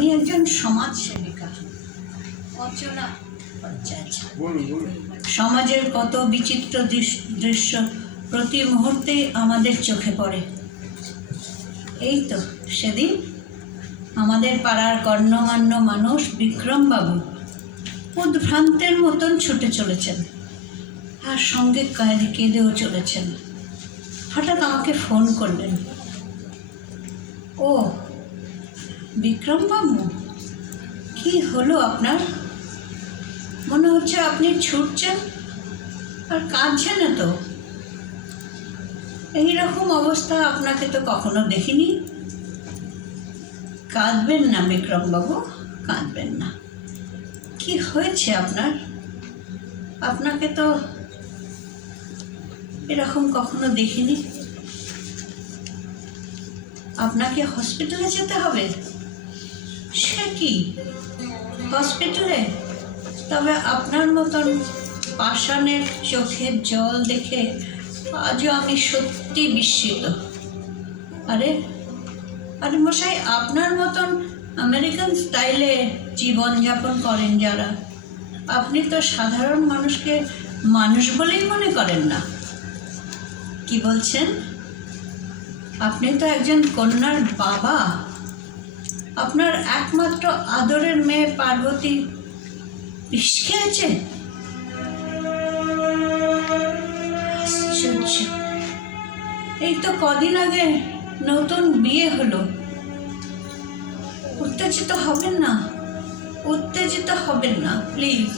আমি একজন সমাজ সেবিকা, অচলা পঞ্চায়েত। সমাজের কত বিচিত্র দৃশ্য প্রতি মুহূর্তে আমাদের চোখে পড়ে। এই তো সেদিন আমাদের পাড়ার গণ্যমান্য মানুষ বিক্রমবাবু উদ্ভ্রান্তের মতন ছুটে চলেছেন, আর সঙ্গে কেঁদেও চলেছেন। হঠাৎ আমাকে ফোন করলেন। ও বিক্রমবাবু, কি হলো আপনার? মনে হচ্ছে আপনি ছুটছেন আর কাঁদছেন না তো। এইরকম অবস্থা আপনাকে তো কখনো দেখিনি। কাঁদবেন না বিক্রমবাবু, কাঁদবেন না। কি হয়েছে আপনার? আপনাকে তো এরকম কখনো দেখিনি। আপনাকে হসপিটালে যেতে হবে? সে কি, হসপিটালে? তবে আপনার মতন পাষাণের চোখের জল দেখে আজও আমি সত্যি বিস্মিত। আরে আরে মশাই, আপনার মতন আমেরিকান স্টাইলে জীবনযাপন করেন যারা, আপনি তো সাধারণ মানুষকে মানুষ বলেই মনে করেন না। কি বলছেন? আপনি তো একজন কন্যার বাবা। আপনার একমাত্র আদরের মেয়ে পার্বতী বিষ খেয়েছে? আশ্চর্য! এই তো কদিন আগে নতুন বিয়ে হলো। উত্তেজিত হবেন না, উত্তেজিত হবেন না প্লিজ।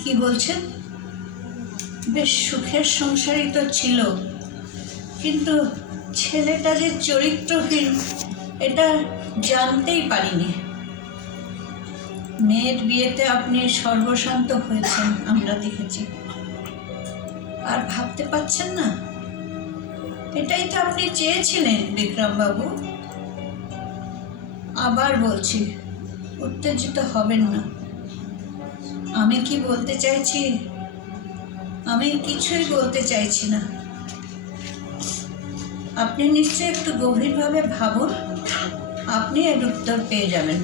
কি বলছেন? বেশ সুখের সংসারই তো ছিল, কিন্তু ছেলেটা যে চরিত্রহীন এটা জানতেই পারিনি। মেয়ের বিয়েতে আপনি সর্বশান্ত হয়েছেন, আমরা দেখেছি। আর ভাবতে পারছেন না? এটাই তো আপনি চেয়েছিলেন বিক্রমবাবু। আবার বলছি, উত্তেজিত হবেন না। আমি কি বলতে চাইছি? আমি কিছুই বলতে চাইছি না। আপনি নিশ্চয়ই একটু গভীরভাবে ভাবুন, আপনি এর উত্তর পেয়ে যাবেন।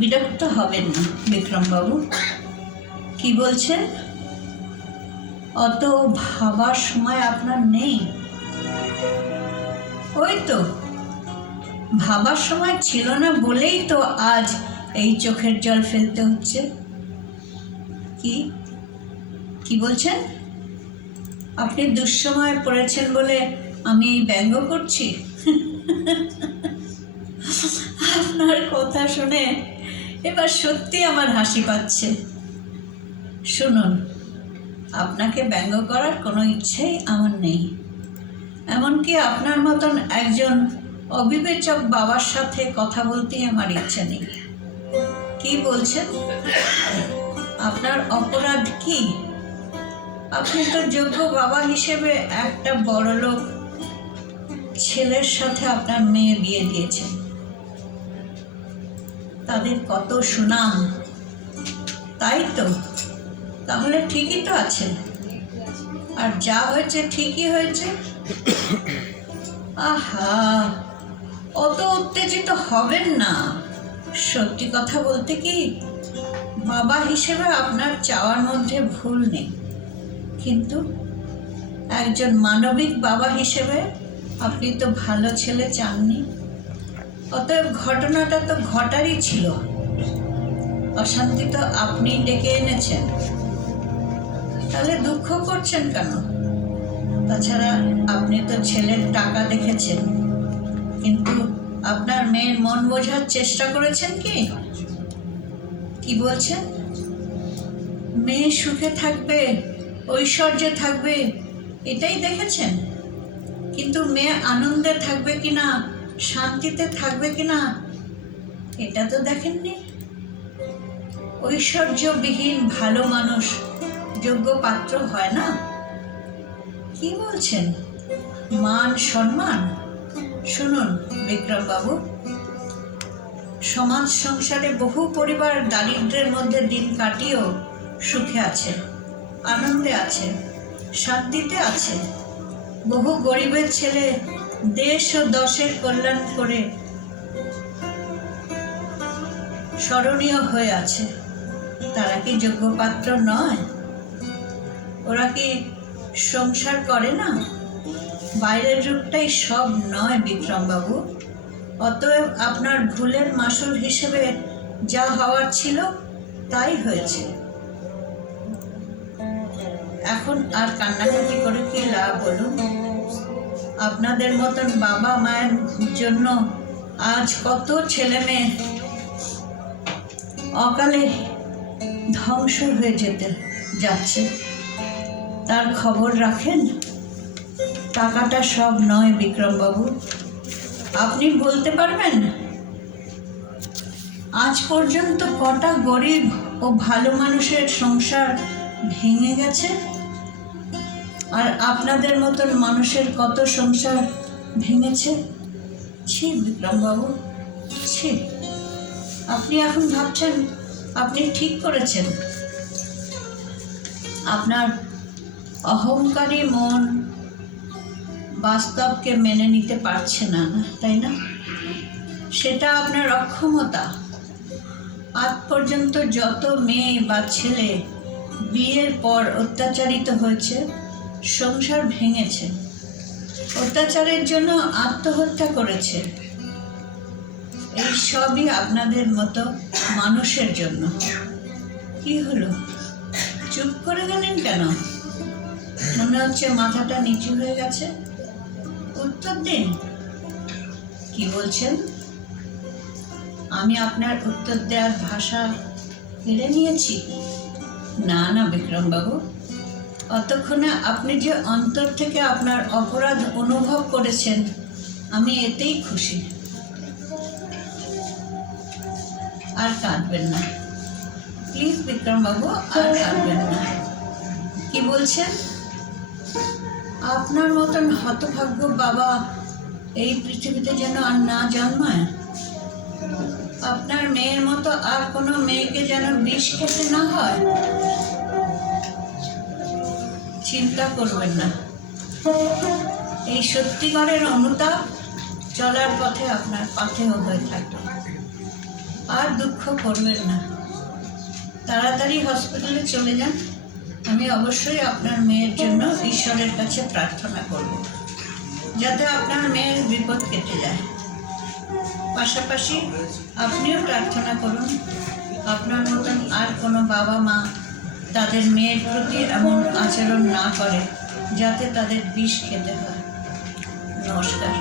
বিরক্ত হবেন না বিক্রমবাবু। কি বলছেন? অত ভাবার সময় আপনার নেই? ওই তো ভাবার সময় ছিল না বলেই তো আজ এই চোখের জল ফেলতে হচ্ছে। কি কি বলছেন? আপনি দুঃসময়ে পড়েছেন বলে আমি এই ব্যঙ্গ করছি? আপনার কথা শুনে এবার সত্যি আমার হাসি পাচ্ছে। শুনুন, আপনাকে ব্যঙ্গ করার কোনো ইচ্ছেই আমার নেই। এমনকি আপনার মতন একজন অবিবেচক বাবার সাথে কথা বলতেই আমার ইচ্ছে নেই। কি বলছেন? আপনার অপরাধ কি? আপনি তো যোগ্য বাবা হিসেবে একটা বড়লোক ছেলের সাথে আপনার মেয়ে বিয়ে দিয়েছেন। তাদের কত সুনাম, তাই তো? তাহলে ঠিকই তো আছে। আর যা হয়েছে ঠিকই হয়েছে। আহা, অত উত্তেজিত হবেন না। সত্যি কথা বলতে কি, বাবা হিসেবে আপনার চাওয়ার মধ্যে ভুল নেই, কিন্তু একজন মানবিক বাবা হিসেবে আপনি তো ভালো ছেলে চাননি। অতএব ঘটনাটা তো ঘটারই ছিল। অশান্তি তো আপনি ডেকে এনেছেন, তাহলে দুঃখ করছেন কেন? তাছাড়া আপনি তো ছেলের টাকা দেখেছেন, কিন্তু আপনার মেয়ের মন বোঝার চেষ্টা করেছেন কি? কি বলছেন? মেয়ে সুখে থাকবে, ঐশ্বর্যে থাকবে, এটাই দেখেছেন, কিন্তু মেয়ে আনন্দে থাকবে কিনা, শান্তিতে থাকবে কিনা, এটা তো দেখেননি। ঐশ্বর্যবিহীন ভালো মানুষ যোগ্য পাত্র হয় না। কি বলছেন? মান সম্মান? শুনুন বিক্রমবাবু, সমাজ সংসারে বহু পরিবার দারিদ্র্যের মধ্যে দিন কাটিয়েও সুখে আছে, আনন্দে আছে, শান্তিতে আছে। বহু গরিবের ছেলে দেশ ও দশের কল্যাণ করে স্মরণীয় হয়ে আছে, তারা কি যোগ্য পাত্র নয়? ওরা কি সংসার করে না? বাইরের রূপটাই সব নয় বিক্রমবাবু। অতএব আপনার ভুলের মাসুল হিসেবে যা হওয়ার ছিল তাই হয়েছে। এখন আর কান্নাকাটি করে কি লাভ বলুন? আপনাদের মতন বাবা মায়ের জন্য আজ কত ছেলে মেয়ে অকালে ধ্বংস হয়ে যাচ্ছে, তার খবর রাখেন? টাকাটা সব নয় বিক্রমবাবু। আপনি বলতে পারবেন আজ পর্যন্ত কটা গরিব ও ভালো মানুষের সংসার ভেঙে গেছে? আর আপনাদের মতন মানুষের কত সংসার ভেঙেছে? ছি বিক্রমবাবু, ছি। আপনি এখন ভাবছেন আপনি ঠিক করেছেন। আপনার অহংকারী মন বাস্তবকে মেনে নিতে পারছে না, তাই না? সেটা আপনার অক্ষমতা। আজ পর্যন্ত যত মেয়ে বা ছেলে বিয়ের পর অত্যাচারিত হয়েছে, সংসার ভেঙেছে, অত্যাচারের জন্য আত্মহত্যা করেছে, এই সবই আপনাদের মতো মানুষের জন্য। কি হলো, চুপ করে গেলেন কেন? মনে হচ্ছে মাথাটা নিচু হয়ে গেছে। উত্তর দিন, কি বলছেন? আমি আপনার উত্তর দেওয়ার ভাষা কেড়ে নিয়েছি? না না বিক্রমবাবু, অতক্ষণে আপনি যে অন্তর থেকে আপনার অপরাধ অনুভব করেছেন, আমি এতেই খুশি। আর কাঁদবেন না প্লিজ বিক্রমবাবু, আর কাঁদবেন না। কি বলছেন? আপনার মতন হতভাগ্য বাবা এই পৃথিবীতে যেন আর না জন্মায়। আপনার মেয়ের মতো আর কোনো মেয়েকে যেন বিষ খেতে না হয়। চিন্তা করবেন না, এই সত্যিকারের অনুতাপ চলার পথে আপনার পাথেয় হয়ে থাকবে। আর দুঃখ করবেন না, তাড়াতাড়ি হসপিটালে চলে যান। আমি অবশ্যই আপনার মেয়ের জন্য ঈশ্বরের কাছে প্রার্থনা করব, যাতে আপনার মেয়ের বিপদ কেটে যায়। পাশাপাশি আপনিও প্রার্থনা করুন আপনার মতন আর কোনো বাবা মা তাদের মেয়ের প্রতি এমন আচরণ না করে যাতে তাদের বিষ খেতে হয়। নমস্কার।